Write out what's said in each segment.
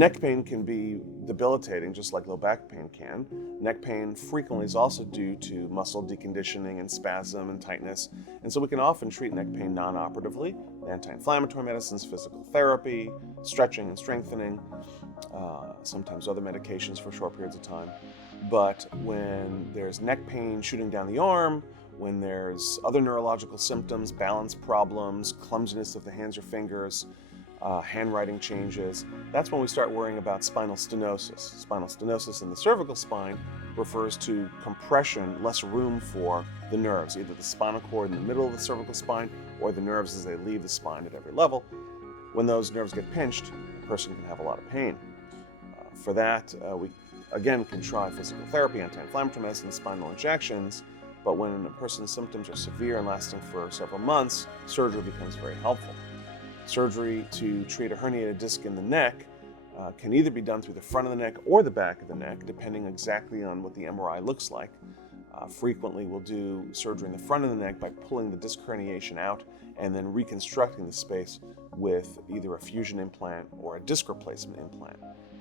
Neck pain can be debilitating, just like low back pain can. Neck pain frequently is also due to muscle deconditioning and spasm and tightness, and so we can often treat neck pain non-operatively. Anti-inflammatory medicines, physical therapy, stretching and strengthening, sometimes other medications for short periods of time. But when there's neck pain shooting down the arm, when there's other neurological symptoms, balance problems, clumsiness of the hands or fingers, handwriting changes, that's when we start worrying about spinal stenosis. Spinal stenosis in the cervical spine refers to compression, less room for the nerves, either the spinal cord in the middle of the cervical spine or the nerves as they leave the spine at every level. When those nerves get pinched, a person can have a lot of pain. For that, we again can try physical therapy, anti-inflammatory medicine, spinal injections, but when a person's symptoms are severe and lasting for several months, surgery becomes very helpful. Surgery to treat a herniated disc in the neck can either be done through the front of the neck or the back of the neck, depending exactly on what the MRI looks like. Frequently, we'll do surgery in the front of the neck by pulling the disc herniation out and then reconstructing the space with either a fusion implant or a disc replacement implant.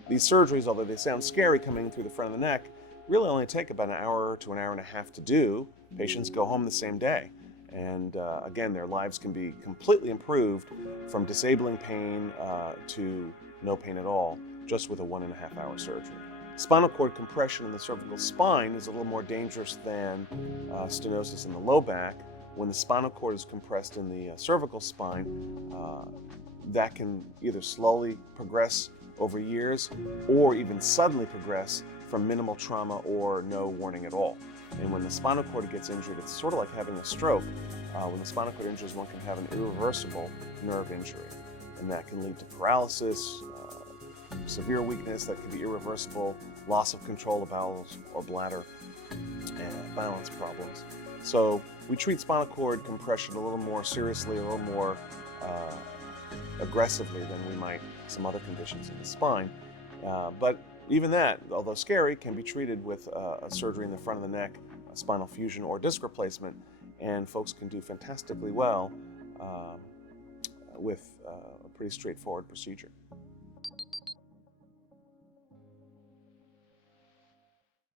These surgeries, although they sound scary coming through the front of the neck, really only take about an hour to an hour and a half to do. Patients go home the same day. And again, their lives can be completely improved from disabling pain to no pain at all, just with a 1.5 hour surgery. Spinal cord compression in the cervical spine is a little more dangerous than stenosis in the low back. When the spinal cord is compressed in the cervical spine, that can either slowly progress over years or even suddenly progress from minimal trauma or no warning at all. And when the spinal cord gets injured, it's sort of like having a stroke. When the spinal cord injures, one can have an irreversible nerve injury, and that can lead to paralysis, severe weakness that can be irreversible, loss of control of bowels or bladder, and balance problems. So we treat spinal cord compression a little more seriously, a little more aggressively than we might some other conditions in the spine. But even that, although scary, can be treated with a surgery in the front of the neck, a spinal fusion or disc replacement, and folks can do fantastically well with a pretty straightforward procedure.